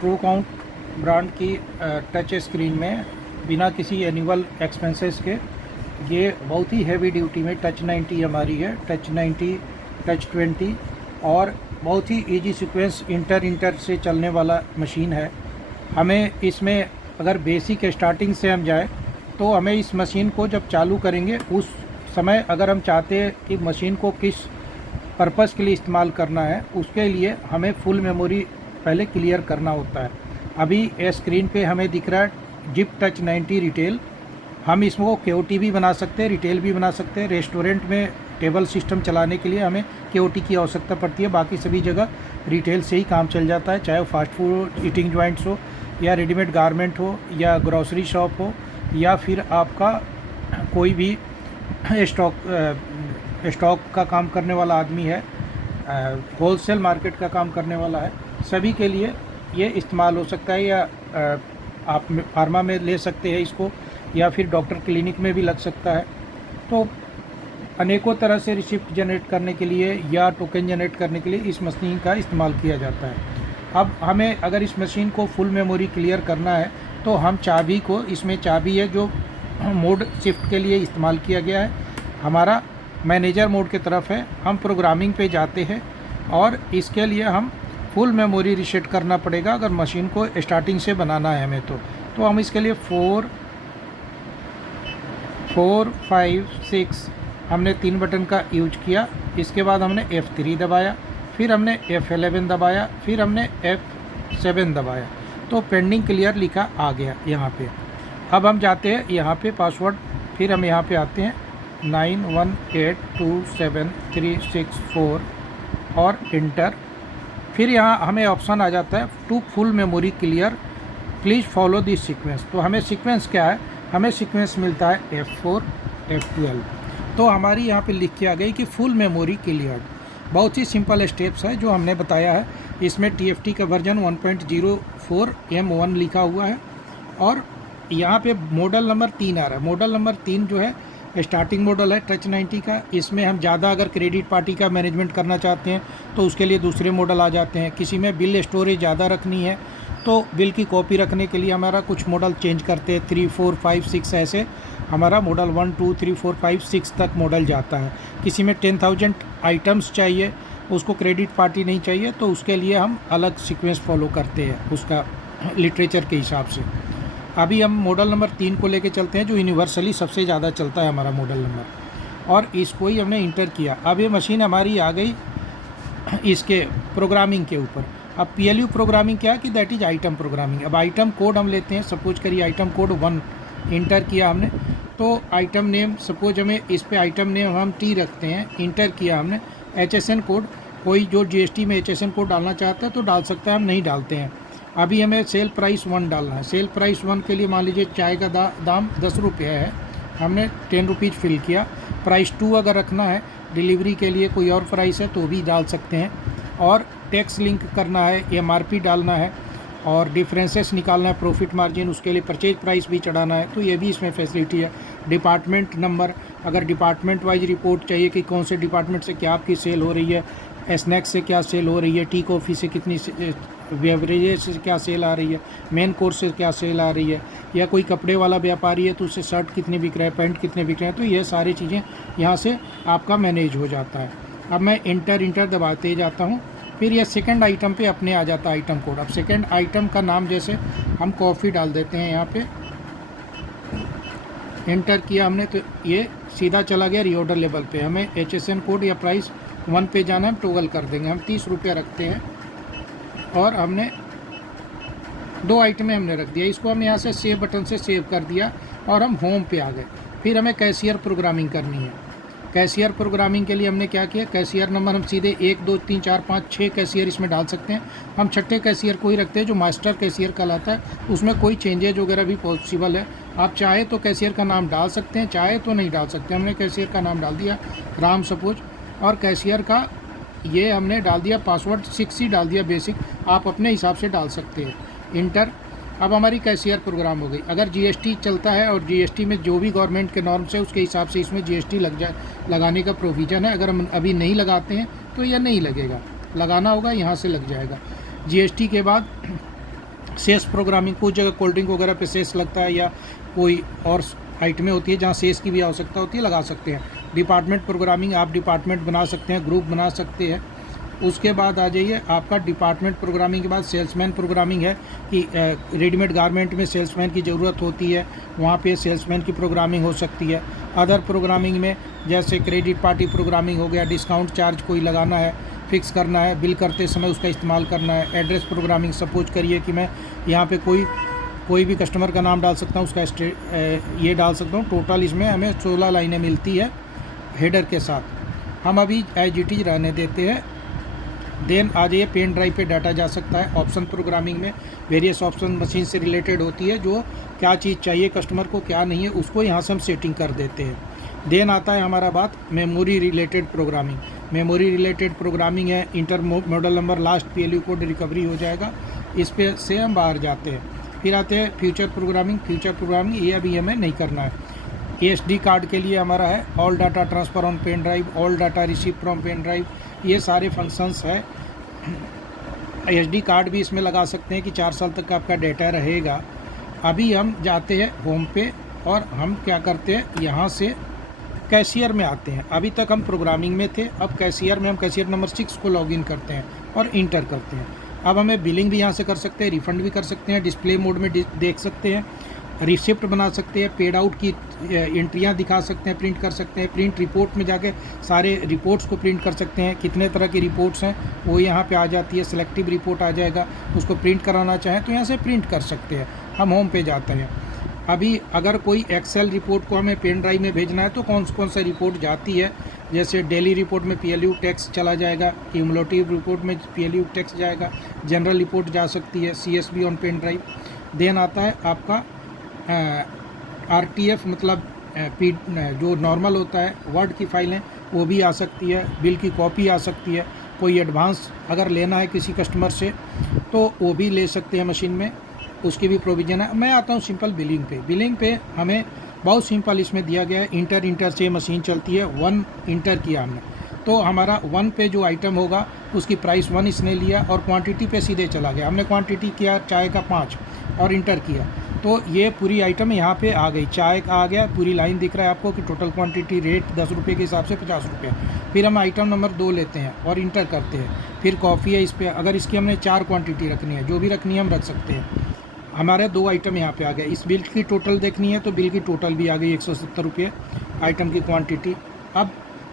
True count brand की touch screen में बिना किसी एनुअल एक्सपेंसेस के ये बहुत ही हैवी ड्यूटी में टच 90 हमारी है, टच 90, टच 20 और बहुत ही इजी सीक्वेंस इंटर से चलने वाला मशीन है। हमें इसमें अगर बेसिक स्टार्टिंग से हम जाए तो हमें इस मशीन को जब चालू करेंगे उस समय अगर हम चाहते हैं कि मशीन को किस पर्पज़ के लिए इस्तेमाल करना है, उसके लिए हमें फुल मेमोरी पहले क्लियर करना होता है। अभी स्क्रीन पे हमें दिख रहा है जिप टच 90 रिटेल। हम इसको KOT भी बना सकते हैं, रिटेल भी बना सकते हैं। रेस्टोरेंट में टेबल सिस्टम चलाने के लिए हमें KOT की आवश्यकता पड़ती है, बाकी सभी जगह रिटेल से ही काम चल जाता है, चाहे वो फास्ट फूड ईटिंग जॉइंट्स हो या रेडीमेड गारमेंट हो या ग्रॉसरी शॉप हो या फिर आपका कोई भी स्टॉक का काम करने वाला आदमी है, होलसेल मार्केट का काम करने वाला है, सभी के लिए ये इस्तेमाल हो सकता है। या आप फार्मा में ले सकते हैं इसको या फिर डॉक्टर क्लिनिक में भी लग सकता है। तो अनेकों तरह से रिसिप्ट जनरेट करने के लिए या टोकन जनरेट करने के लिए इस मशीन का इस्तेमाल किया जाता है। अब हमें अगर इस मशीन को फुल मेमोरी क्लियर करना है तो हम चाबी को, इसमें चाबी है जो मोड शिफ्ट के लिए इस्तेमाल किया गया है, हमारा मैनेजर मोड की तरफ है। हम प्रोग्रामिंग पे जाते हैं और इसके लिए हम फुल मेमोरी रीसेट करना पड़ेगा अगर मशीन को स्टार्टिंग से बनाना है हमें तो हम इसके लिए 4, 5, 6 हमने 3 बटन का यूज किया। इसके बाद हमने F3 दबाया, फिर हमने F11 दबाया, फिर हमने F7 दबाया, तो पेंडिंग क्लियर लिखा आ गया यहाँ पे। अब हम जाते हैं यहाँ पे पासवर्ड, फिर हम यहाँ पे आते हैं 91827364 और इंटर। फिर यहाँ हमें ऑप्शन आ जाता है to full memory clear please follow this sequence. तो हमें सीक्वेंस क्या है, हमें सीक्वेंस मिलता है F4, F12। तो हमारी यहाँ पे लिख के आ गई कि फुल मेमोरी क्लियर। बहुत ही सिंपल स्टेप्स है जो हमने बताया है। इसमें TFT का वर्जन 1.04 M1 लिखा हुआ है और यहाँ पे मॉडल नंबर 3 आ रहा है। मॉडल नंबर 3 जो है स्टार्टिंग मॉडल है टच 90 का। इसमें हम ज़्यादा अगर क्रेडिट पार्टी का मैनेजमेंट करना चाहते हैं तो उसके लिए दूसरे मॉडल आ जाते हैं। किसी में बिल स्टोरेज ज़्यादा रखनी है तो बिल की कॉपी रखने के लिए हमारा कुछ मॉडल चेंज करते हैं, 3, 4, 5, 6 ऐसे हमारा मॉडल 1, 2, 3, 4, 5, 6 तक मॉडल जाता है। किसी में 10,000 आइटम्स चाहिए, उसको क्रेडिट पार्टी नहीं चाहिए, तो उसके लिए हम अलग सीक्वेंस फॉलो करते हैं उसका लिटरेचर के हिसाब से। अभी हम मॉडल नंबर 3 को लेके चलते हैं जो यूनिवर्सली सबसे ज़्यादा चलता है हमारा मॉडल नंबर, और इसको ही हमने इंटर किया। अब ये मशीन हमारी आ गई इसके प्रोग्रामिंग के ऊपर। अब PLU प्रोग्रामिंग क्या है कि दैट इज़ आइटम प्रोग्रामिंग। अब आइटम कोड हम लेते हैं, सपोज करिए आइटम कोड 1 इंटर किया हमने, तो आइटम नेम सपोज हमें इस पे आइटम नेम हम T रखते हैं, इंटर किया हमने। HSN कोड, कोई जो GST में HSN कोड डालना चाहता है तो डाल सकता है, हम नहीं डालते हैं। अभी हमें सेल प्राइस 1 डालना है। सेल प्राइस 1 के लिए मान लीजिए चाय का दाम 10 रुपये है, हमने 10 रुपीज़ फिल किया। प्राइस 2 अगर रखना है, डिलीवरी के लिए कोई और प्राइस है तो भी डाल सकते हैं। और टैक्स लिंक करना है, MRP डालना है और डिफरेंसेस निकालना है, प्रॉफिट मार्जिन, उसके लिए परचेज प्राइस भी चढ़ाना है, तो ये भी इसमें फैसिलिटी है। डिपार्टमेंट नंबर, अगर डिपार्टमेंट वाइज रिपोर्ट चाहिए कि कौन से डिपार्टमेंट से क्या आपकी सेल हो रही है, स्नैक्स से क्या सेल हो रही है, टी कॉफ़ी से कितनी, बेवरेजेस से क्या सेल आ रही है, मेन कोर्स से क्या सेल आ रही है, या कोई कपड़े वाला व्यापारी है तो उससे शर्ट कितने बिक रहे हैं, पैंट कितने बिक रहे हैं, तो ये सारी चीज़ें यहाँ से आपका मैनेज हो जाता है। अब मैं इंटर दबाते जाता हूँ, फिर ये सेकंड आइटम पे अपने आ जाता है आइटम कोड। अब सेकंड आइटम का नाम जैसे हम कॉफ़ी डाल देते हैं, यहाँ पे इंटर किया हमने तो ये सीधा चला गया रीऑर्डर लेवल पे। हमें HSN कोड या प्राइस 1 पे जाना, हम टॉगल कर देंगे। हम 30 रुपये रखते हैं और हमने 2 आइटमें हमने रख दिया। इसको हम यहाँ से सेव बटन से सेव कर दिया और हम होम पे आ गए। फिर हमें कैशियर प्रोग्रामिंग करनी है। कैशियर प्रोग्रामिंग के लिए हमने क्या किया, कैशियर नंबर हम सीधे 1, 2, 3, 4, 5, 6 कैशियर इसमें डाल सकते हैं। हम छठे कैशियर को ही रखते हैं जो मास्टर कैशियर कहलाता है, उसमें कोई चेंजेज वगैरह भी पॉसिबल है। आप चाहे तो कैशियर का नाम डाल सकते हैं, चाहे तो नहीं डाल सकते। हमने कैशियर का नाम डाल दिया राम सपोज, और कैशियर का ये हमने डाल दिया पासवर्ड 6 ही डाल दिया बेसिक, आप अपने हिसाब से डाल सकते हैं। इंटर। अब हमारी कैशियर प्रोग्राम हो गई। अगर GST चलता है और GST में जो भी गवर्नमेंट के नॉर्म्स है उसके हिसाब से इसमें GST लगाने का प्रोविज़न है। अगर हम अभी नहीं लगाते हैं तो यह नहीं लगेगा, लगाना होगा यहाँ से लग जाएगा। GST के बाद सेल्स प्रोग्रामिंग, कुछ जगह कोल्ड ड्रिंक वगैरह पे सेल्स लगता है या कोई और आइटमें होती है जहाँ सेल्स की भी आवश्यकता होती है, लगा सकते हैं। डिपार्टमेंट प्रोग्रामिंग, आप डिपार्टमेंट बना सकते हैं, ग्रुप बना सकते हैं। उसके बाद आ जाइए आपका डिपार्टमेंट प्रोग्रामिंग के बाद सेल्समैन प्रोग्रामिंग है कि रेडीमेड गारमेंट में सेल्समैन की ज़रूरत होती है, वहाँ पे सेल्समैन की प्रोग्रामिंग हो सकती है। अदर प्रोग्रामिंग में जैसे क्रेडिट पार्टी प्रोग्रामिंग हो गया, डिस्काउंट चार्ज कोई लगाना है, फिक्स करना है, बिल करते समय उसका इस्तेमाल करना है। एड्रेस प्रोग्रामिंग, सपोज करिए कि मैं यहाँ पे कोई भी कस्टमर का नाम डाल सकता हूँ, उसका ये डाल सकता हूँ। टोटल इसमें हमें 16 लाइनें मिलती है हेडर के साथ। हम अभी एज इट इज रहने देते हैं। देन आ जाइए पेन ड्राइव पे डाटा जा सकता है। ऑप्शन प्रोग्रामिंग में वेरियस ऑप्शन मशीन से रिलेटेड होती है, जो क्या चीज़ चाहिए कस्टमर को, क्या नहीं है, उसको यहाँ से हम सेटिंग कर देते हैं। देन आता है हमारा बात memory related programming. Memory related programming है, enter model number last PLU code recovery हो जाएगा, इस पे से हम बाहर जाते हैं। फिर आते हैं फ्यूचर प्रोग्रामिंग। फ्यूचर प्रोग्रामिंग ये अभी हमें नहीं करना है। SD कार्ड के लिए हमारा है all data transfer on pen drive, all data receive from pen drive, ये सारे फंक्शंस है। SD कार्ड भी इसमें लगा सकते हैं कि 4 साल तक का आपका डेटा रहेगा। अभी हम जाते हैं होम पे और हम क्या करते हैं, यहाँ से कैशियर में आते हैं। अभी तक हम प्रोग्रामिंग में थे, अब कैशियर में हम कैशियर नंबर 6 को लॉगिन करते हैं और इंटर करते हैं। अब हमें बिलिंग भी यहाँ से कर सकते हैं, रिफ़ंड भी कर सकते हैं, डिस्प्ले मोड में देख सकते हैं, रिसिप्ट बना सकते हैं, पेड आउट की एंट्रियाँ दिखा सकते हैं, प्रिंट कर सकते हैं, प्रिंट रिपोर्ट में जाके सारे रिपोर्ट्स को प्रिंट कर सकते हैं। कितने तरह की रिपोर्ट्स हैं वो यहाँ पे आ जाती है, सिलेक्टिव रिपोर्ट आ जाएगा, उसको प्रिंट कराना चाहें तो यहाँ से प्रिंट कर सकते हैं। हम होम पे जाते हैं। अभी अगर कोई एक्सेल रिपोर्ट को हमें पेन ड्राइव में भेजना है तो कौन सा रिपोर्ट जाती है, जैसे डेली रिपोर्ट में PLU टेक्स्ट चला जाएगा, क्यूमुलेटिव रिपोर्ट में PLU टेक्स्ट जाएगा, जनरल रिपोर्ट जा सकती है, CSV on pen drive. Then आता है आपका RTF मतलब जो नॉर्मल होता है, वर्ड की फाइलें वो भी आ सकती है, बिल की कॉपी आ सकती है। कोई एडवांस अगर लेना है किसी कस्टमर से तो वो भी ले सकते हैं मशीन में, उसकी भी प्रोविज़न है। मैं आता हूँ सिंपल बिलिंग पे। बिलिंग पे हमें बहुत सिंपल इसमें दिया गया है, इंटर से मशीन चलती है। 1 इंटर किया हमने तो हमारा 1 पे जो आइटम होगा उसकी प्राइस 1 इसने लिया और क्वांटिटी पे सीधे चला गया। हमने क्वांटिटी किया चाय का 5 और इंटर किया तो ये पूरी आइटम यहाँ पे आ गई, चाय का आ गया, पूरी लाइन दिख रहा है आपको कि टोटल क्वांटिटी रेट 10 रुपये के हिसाब से 50 रुपये। फिर हम आइटम नंबर 2 लेते हैं और इंटर करते हैं। फिर कॉफ़ी है, इस पर अगर इसकी हमने 4 क्वांटिटी रखनी है, जो भी रखनी है हम रख सकते हैं। हमारे 2 आइटम यहाँ पे आ गए। इस बिल की टोटल देखनी है तो बिल की टोटल भी आ गई 170 रुपये आइटम की क्वांटिटी। अब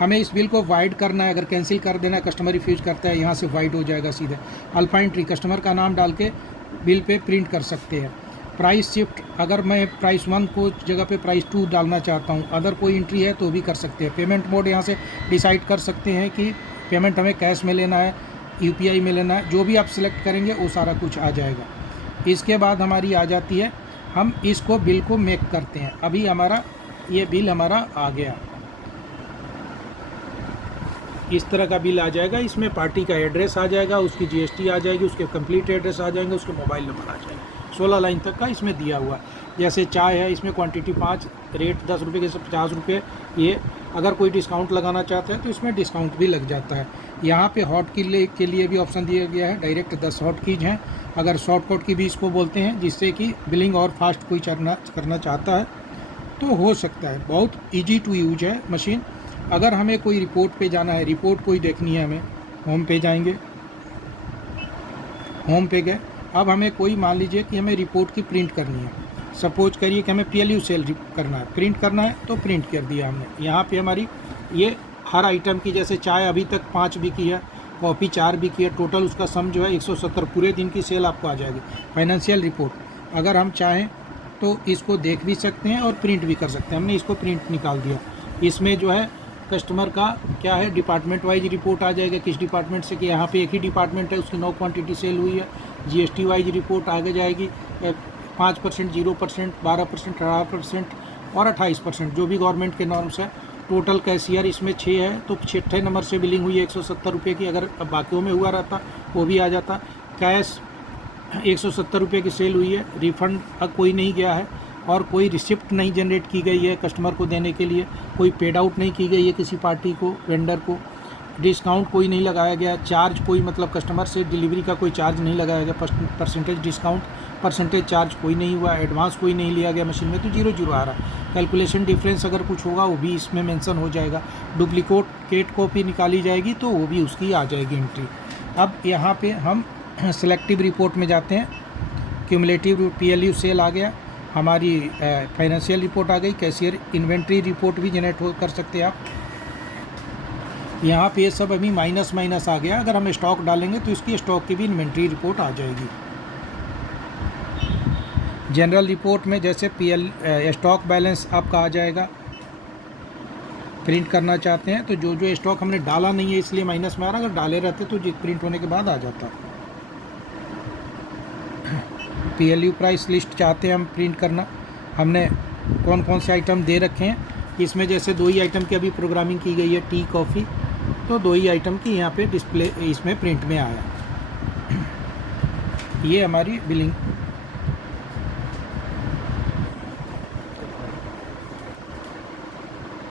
हमें इस बिल को वाइड करना है, अगर कैंसिल कर देना है, कस्टमर रिफ्यूज़ करता है, यहाँ से वाइड हो जाएगा सीधे। अल्फा एंट्री, कस्टमर का नाम डाल के बिल पे प्रिंट कर सकते हैं। प्राइस शिफ्ट, अगर मैं प्राइस 1 को जगह पे प्राइस 2 डालना चाहता हूँ, अदर कोई एंट्री है तो भी कर सकते हैं। पेमेंट मोड यहाँ से डिसाइड कर सकते हैं कि पेमेंट हमें कैश में लेना है, UPI में लेना है, जो भी आप सिलेक्ट करेंगे वो सारा कुछ आ जाएगा। इसके बाद हमारी आ जाती है, हम इसको बिल को मेक करते हैं। अभी हमारा ये बिल हमारा आ गया, इस तरह का बिल आ जाएगा। इसमें पार्टी का एड्रेस आ जाएगा, उसकी GST आ जाएगी, उसके कंप्लीट एड्रेस आ जाएंगे, उसके मोबाइल नंबर आ जाएगा। 16 लाइन तक का इसमें दिया हुआ। जैसे चाय है, इसमें क्वांटिटी 5, रेट 10 रुपये के 50 रुपये। ये अगर कोई डिस्काउंट लगाना चाहते हैं तो इसमें डिस्काउंट भी लग जाता है। यहाँ पे हॉट की के लिए भी ऑप्शन दिया गया है, डायरेक्ट 10 हॉट कीज हैं। अगर शॉर्टकट की भी इसको बोलते हैं, जिससे कि बिलिंग और फास्ट कोई करना चाहता है तो हो सकता है। बहुत ईजी टू यूज है मशीन। अगर हमें कोई रिपोर्ट पे जाना है, रिपोर्ट कोई देखनी है हमें, होम पे जाएंगे, होम पे गए। अब हमें कोई मान लीजिए कि हमें रिपोर्ट की प्रिंट करनी है, सपोज करिए कि हमें PLU सेल करना है, प्रिंट करना है तो प्रिंट कर दिया हमने। यहाँ पे हमारी ये हर आइटम की, जैसे चाय अभी तक 5 बिकी है, कॉफ़ी 4 बिकी है, टोटल उसका सम जो है 170 पूरे दिन की सेल आपको आ जाएगी। फाइनेंशियल रिपोर्ट अगर हम चाहें तो इसको देख भी सकते हैं और प्रिंट भी कर सकते हैं। हमने इसको प्रिंट निकाल दिया। इसमें जो है कस्टमर का क्या है, डिपार्टमेंट वाइज रिपोर्ट आ जाएगा, किस डिपार्टमेंट से, कि यहाँ पे एक ही डिपार्टमेंट है, उसकी 9 क्वांटिटी सेल हुई है। GST वाइज रिपोर्ट आगे जाएगी, 5%, 0%, 12%, 18% और 28%, जो भी गवर्नमेंट के नॉर्म्स है। टोटल कैशियर इसमें 6 है तो 6ठे नंबर से बिलिंग हुई है 170 रुपये की। अगर बाकियों में हुआ रहता वो भी आ जाता। कैश 170 रुपये की सेल हुई है, रिफ़ंड अब कोई नहीं गया है और कोई रिसिप्ट नहीं जनरेट की गई है कस्टमर को देने के लिए, कोई पेड आउट नहीं की गई है किसी पार्टी को, वेंडर को, डिस्काउंट कोई नहीं लगाया गया, चार्ज कोई मतलब कस्टमर से डिलीवरी का कोई चार्ज नहीं लगाया गया, परसेंटेज डिस्काउंट परसेंटेज चार्ज कोई नहीं हुआ, एडवांस कोई नहीं लिया गया मशीन में, तो 0 आ रहा है। कैलकुलेशन डिफरेंस अगर कुछ होगा वो भी इसमें मेंशन हो जाएगा। डुप्लीकेट कॉपी निकाली जाएगी तो वो भी उसकी आ जाएगी एंट्री। अब यहाँ पे हम सिलेक्टिव रिपोर्ट में जाते हैं। क्यूमुलेटिव PLU सेल आ गया, हमारी फाइनेंशियल रिपोर्ट आ गई, कैशियर इन्वेंट्री रिपोर्ट भी जनरेट कर सकते हैं आप। यहाँ पे ये सब अभी माइनस माइनस आ गया, अगर हम स्टॉक डालेंगे तो इसकी स्टॉक की भी इन्वेंट्री रिपोर्ट आ जाएगी। जनरल रिपोर्ट में जैसे स्टॉक बैलेंस आपका आ जाएगा। प्रिंट करना चाहते हैं तो जो जो स्टॉक हमने डाला नहीं है इसलिए माइनस में आ रहा, अगर डाले रहते तो प्रिंट होने के बाद आ जाता। PLU प्राइस लिस्ट चाहते हैं हम प्रिंट करना, हमने कौन कौन से आइटम दे रखे हैं इसमें, जैसे 2 ही आइटम की अभी प्रोग्रामिंग की गई है, टी कॉफ़ी, तो 2 ही आइटम की यहाँ पे डिस्प्ले इसमें प्रिंट में आया। ये हमारी बिलिंग